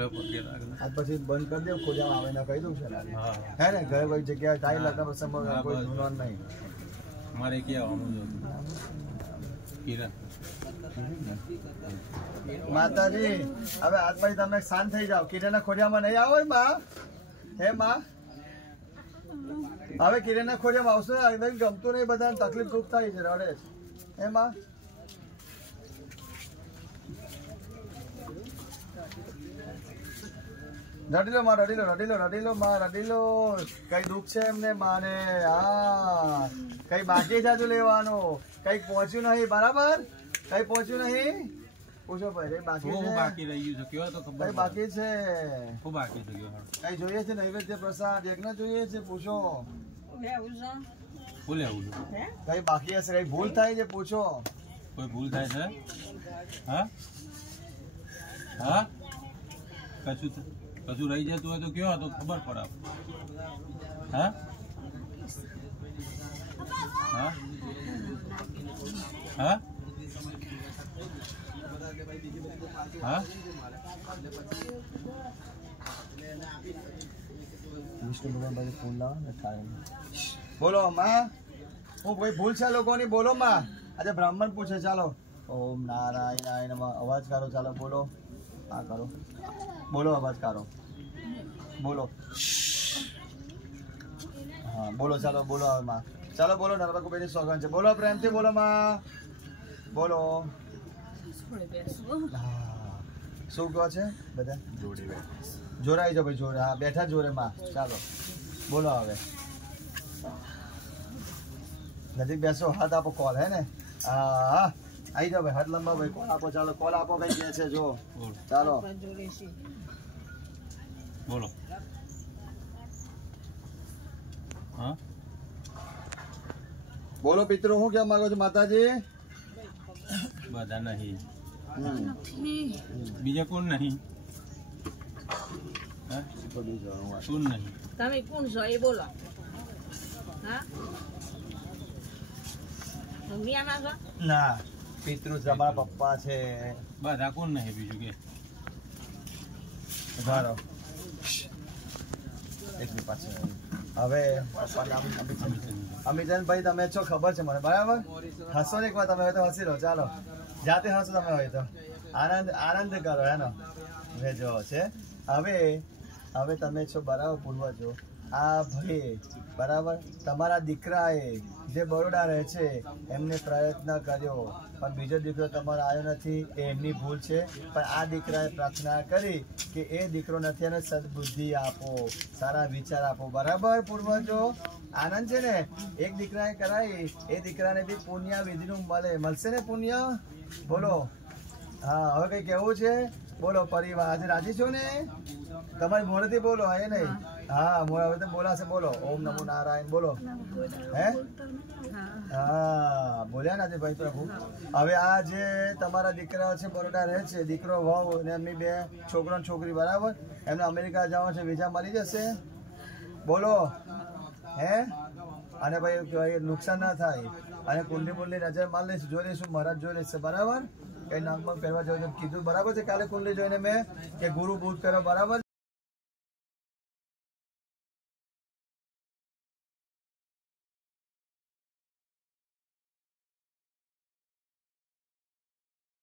આજ પછી બંધ કરી દેવું ખોજામાં આવે ને કહી દઉં છે હે ને ઘરે કોઈ જગ્યાએ ટાઈ લગ્ન પ્રસંગમાં કોઈ જૂનવાન નહીં મારે ક્યાં કિરણ માતાજી હવે આજ પછી તમે શાંત થઈ જાઓ કિરણના ખોજામાં નહીં આવો માં હે માં હવે કિરણના ખોજામાં આવશો ને ગમતું નહીં બધાને તકલીફ દુઃખ થાય છે રડે છે હે માં રડીલો માં રડીલો માં રડીલો કઈ દુઃખ છે એમને માને હા કઈ બાકી જાજુ લેવાનું કઈ પહોંચ્યું નહીં બરાબર કઈ પહોંચ્યું નહીં પૂછો ભાઈ બાકી રહી ગયું છે કયો તો ખબર બાકી છે ખૂબ બાકી છે કઈ જોઈએ છે નૈવેદ્ય પ્રસાદ યજ્ઞ જોઈએ છે પૂછો કઈ બાકી હશે કઈ ભૂલ થાય છે પૂછો કોઈ ભૂલ થાય છે હા હા કશું રહી જતું હોય તો કયો તો ખબર પડે હા હા હા હા વિષ્ણુ ભગવાન ભાઈ ફોન લાવો ને બોલો માં હું કોઈ ભૂલ છે લોકોની બોલો માં આજે બ્રાહ્મણ પૂછે ચાલો ઓમ નારાયણાય નમઃ અવાજ કરો ચાલો બોલો હા કરો બોલો અવાજ કરો બોલો હા બોલો ચાલો બોલો હવે માં ચાલો બોલો નર્મદા કુબેરની સોગંદ છે બોલો પ્રેમથી બોલો માં બોલો શું કહો છે બધા જોરાઈ જાઓ ભાઈ જોડે હા બેઠા જોડે માં ચાલો બોલો હવે નજીક બેસો હાથ આપો કોલ હે ને હા આવી જાઓ ભાઈ હાથ લંબા ભાઈ કોલ આપો ચાલો કોલ આપો કઈ કે છે જો ચાલો બોલો હા બોલો પિતૃ હું કેવા માંગો છો માતાજી બધા નહીં બીજા કોણ નહીં કોણ નહીં તમે કોણ છો એ બોલો હા ના પિતૃ તમારા પપ્પા છે બધા કોણ નહીં બીજું કે ધારો એક મિનિટ પાછળ હવે અમિતભાઈ તમે છો ખબર છે મને બરાબર હસો ને એક વાર તમે હવે તો હસી લો ચાલો જાતે હસો તમે હવે તો આનંદ કરો એનો જો છે હવે તમે છો બરાબર પૂર્વજો આ ભાઈ બરાબર તમારા દીકરાએ જે બરોડા રહે છે એમને પ્રયત્ન કર્યો પણ બીજો દીકરો તમારો આવ્યો નથી એ એમની ભૂલ છે પણ આ દીકરાએ પ્રાર્થના કરી કે એ દીકરો નથી અને સદબુદ્ધિ આપો સારા વિચાર આપો બરાબર પૂર્વજો આનંદ છે ને એક દીકરાએ કરાવી એ દીકરાને બી પુણ્ય વિધિનું મળશે ને પુણ્ય બોલો હા હવે કઈ કેવું છે બોલો પરિવાર આજે રાજી છો ને તમારી મોઢેથી બોલો એ નહીં હા હવે તો બોલાશે બોલો ઓમ નમો નારાયણ બોલો હે હા બોલ્યા ને આજે ભાઈ પ્રભુ હવે આ જે તમારા દીકરા છે બરોડા રહે છે દીકરો વહુ અને એમની બે છોકરો ને છોકરી બરાબર એમને અમેરિકા જવાનું છે વિઝા મળી જશે બોલો હે અને ભાઈ નુકસાન ના થાય અને કુંડલી મુંડલી નજર માર લઈશ જોઈ લઈશું મહારાજ જોઈ લેશે બરાબર કઈ નામમાં પહેરવા જવું કીધું બરાબર છે કાલે કુંડલી જોઈને મેં કે ગુરુ બુધ કરો બરાબર